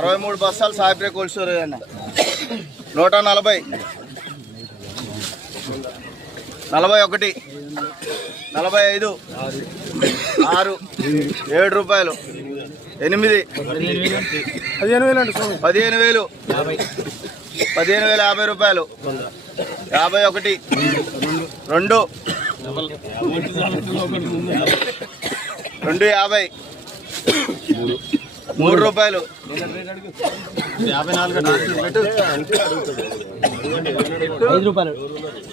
63 బస్తాలు సాయిప్రే కోల్డ్ అన్న 140 41 45 6 7 రూపాయలు 8 15,000 50 రూపాయలు 51 2 250 3 రూపాయలు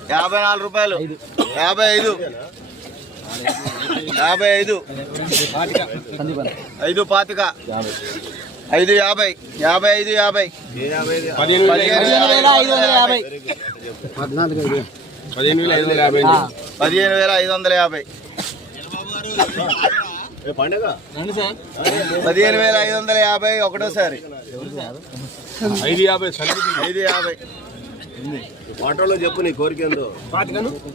54 రూపాయలు 55 5 పాతిక 5 50 15,550 15,550 ఒకటోసారి 550 ఆటోలో చెప్పు నీ కోరిక 575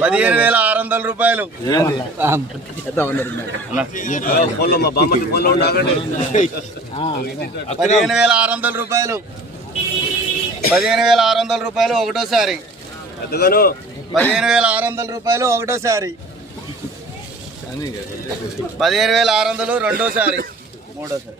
16,600 రూపాయలు 15,600 రూపాయలు 15,600 రూపాయలు ఒకటోసారి 15,600 రూపాయలు ఒకటోసారి 15,600 రెండోసారి మూడోసారి.